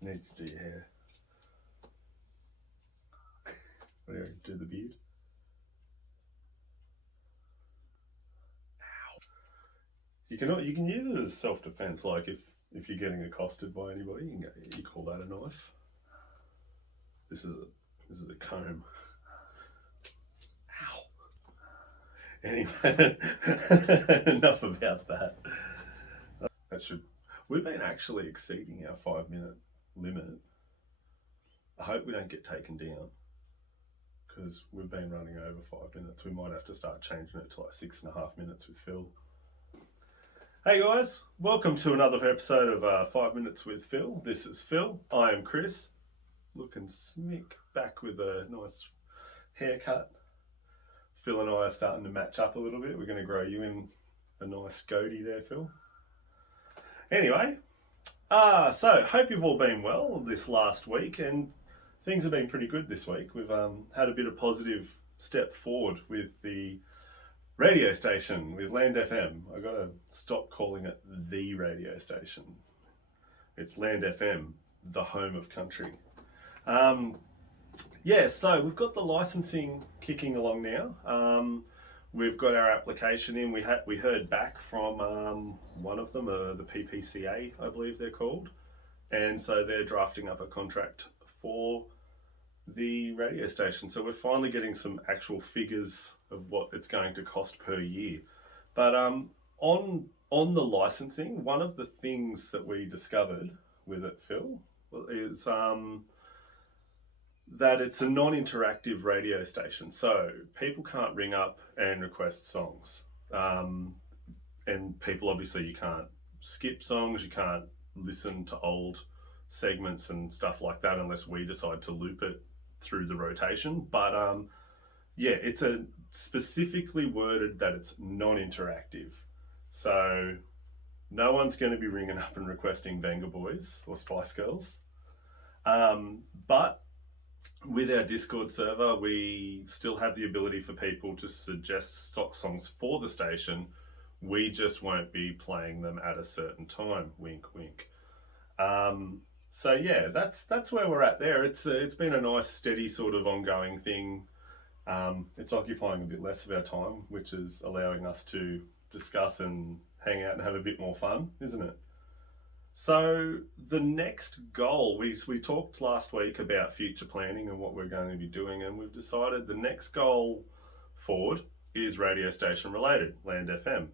Need to do your hair. What do you reckon? Do the beard? Ow. You can use it as self-defense. Like if you're getting accosted by anybody, you call that a knife. This is a comb. Ow. Anyway, enough about that. We've been actually exceeding our 5-minute limit. I hope we don't get taken down because we've been running over 5 minutes. We might have to start changing it to like 6.5 minutes with Phil. Hey guys, welcome to another episode of 5 Minutes with Phil. This is Phil. I am Chris, looking smick, back with a nice haircut. Phil and I are starting to match up a little bit. We're going to grow you in a nice goatee there, Phil. Anyway, so hope you've all been well this last week, and things have been pretty good this week. We've had a bit of positive step forward with the radio station, with LandFM. I got to stop calling it the radio station. It's LandFM, the home of country. So we've got the licensing kicking along now. We've got our application in. We heard back from one of them, the PPCA, I believe they're called, and so they're drafting up a contract for the radio station. So we're finally getting some actual figures of what it's going to cost per year. But on the licensing, one of the things that we discovered with it, Phil, is that it's a non-interactive radio station. So people can't ring up and request songs. And people, obviously, you can't skip songs, you can't listen to old segments and stuff like that unless we decide to loop it through the rotation. But it's a specifically worded that it's non-interactive. So no one's going to be ringing up and requesting Venga Boys or Spice Girls. But with our Discord server, we still have the ability for people to suggest stock songs for the station. We just won't be playing them at a certain time. Wink, wink. That's where we're at there. It's been a nice, steady sort of ongoing thing. It's occupying a bit less of our time, which is allowing us to discuss and hang out and have a bit more fun, isn't it? So the next goal, we talked last week about future planning and what we're going to be doing, and we've decided the next goal forward is radio station related, LandFM.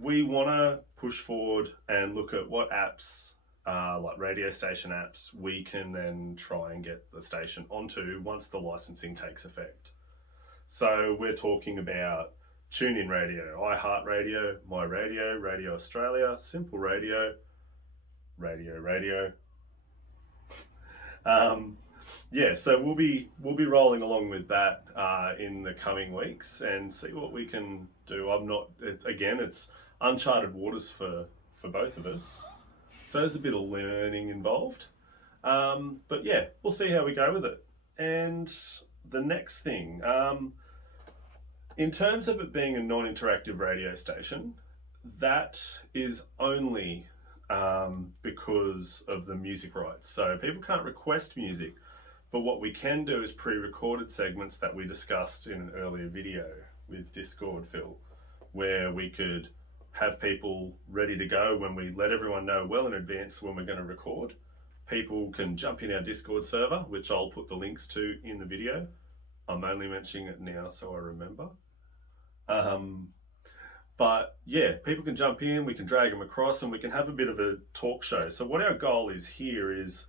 We want to push forward and look at what apps, like radio station apps, we can then try and get the station onto once the licensing takes effect. So we're talking about TuneIn Radio, iHeartRadio, My Radio, Radio Australia, Simple Radio, Radio. So we'll be rolling along with that in the coming weeks and see what we can do. It's uncharted waters for both of us, so there's a bit of learning involved. We'll see how we go with it. And the next thing, in terms of it being a non-interactive radio station, that is only because of the music rights. So people can't request music, but what we can do is pre-recorded segments that we discussed in an earlier video with Discord, Phil, where we could have people ready to go when we let everyone know well in advance when we're going to record. People can jump in our Discord server, which I'll put the links to in the video. I'm only mentioning it now so I remember. People can jump in, we can drag them across, and we can have a bit of a talk show. So what our goal is here is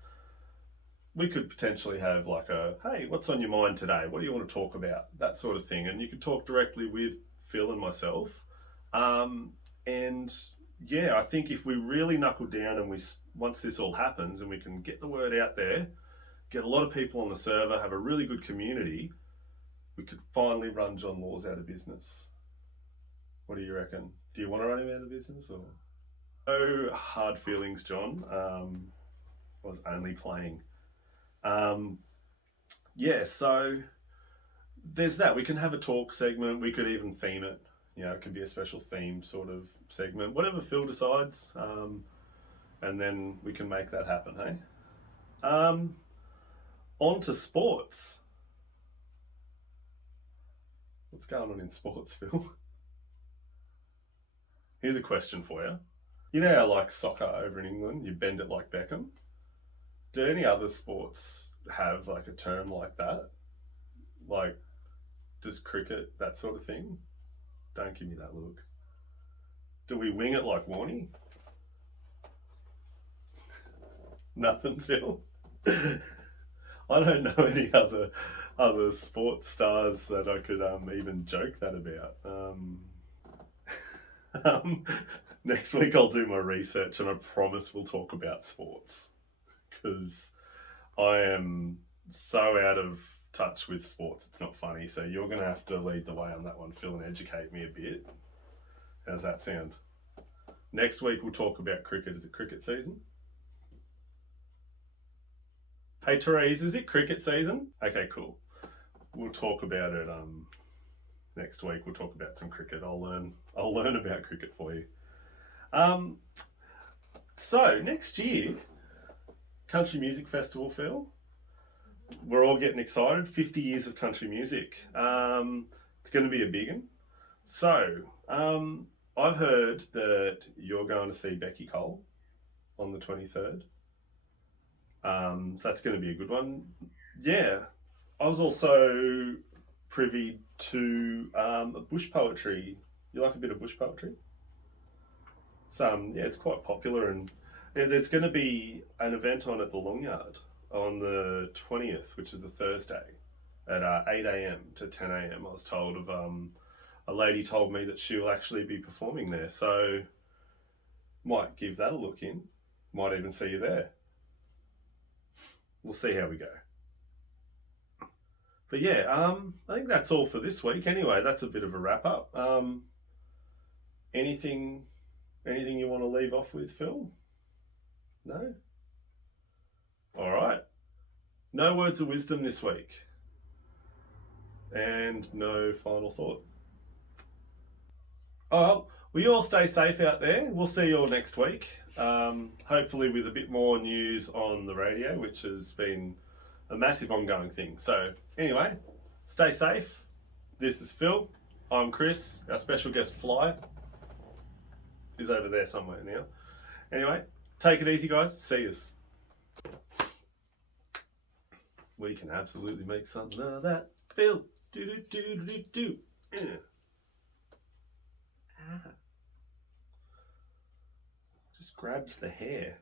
we could potentially have like hey, what's on your mind today? What do you want to talk about? That sort of thing. And you can talk directly with Phil and myself. I think if we really knuckle down and once this all happens and we can get the word out there, get a lot of people on the server, have a really good community, we could finally run John Laws out of business. What do you reckon? Do you want to run him out of business? Or no hard feelings, John. I was only playing. So there's that. We can have a talk segment. We could even theme it. It could be a special theme sort of segment. Whatever Phil decides. and then we can make that happen, hey? On to sports. What's going on in sports, Phil? Here's a question for you. You know how like soccer over in England, you bend it like Beckham? Do any other sports have like a term like that? Like, does cricket, that sort of thing? Don't give me that look. Do we wing it like Warnie? Nothing, Phil? I don't know any other sports stars that I could even joke that about. Um, next week I'll do my research and I promise we'll talk about sports because I am so out of touch with sports. It's not funny. So you're going to have to lead the way on that one, Phil, and educate me a bit. How's that sound? Next week we'll talk about cricket. Is it cricket season? Hey Therese, is it cricket season? Okay, cool. We'll talk about it next week. We'll talk about some cricket. I'll learn about cricket for you. So next year, Country Music Festival, Phil. We're all getting excited. 50 years of country music. It's going to be a big one. So I've heard that you're going to see Becky Cole on the 23rd. So that's going to be a good one. Yeah, I was also privy to bush poetry. You like a bit of bush poetry? So yeah, it's quite popular, and yeah, there's going to be an event on at the Longyard on the 20th, which is a Thursday, at 8 a.m. to 10 a.m. I was told of a lady told me that she'll actually be performing there, so might give that a look in. Might even see you there. We'll see how we go. But yeah, I think that's all for this week. Anyway, that's a bit of a wrap up. Anything you want to leave off with, Phil? No? All right. No words of wisdom this week. And no final thought. Oh, well, you all stay safe out there. We'll see you all next week. Hopefully with a bit more news on the radio, which has been a massive ongoing thing. So anyway, stay safe. This is Phil. I'm Chris. Our special guest Fly is over there somewhere now. Anyway, take it easy, guys. See us. We can absolutely make something of that. Phil. Do do do do do. Just grabs the hair.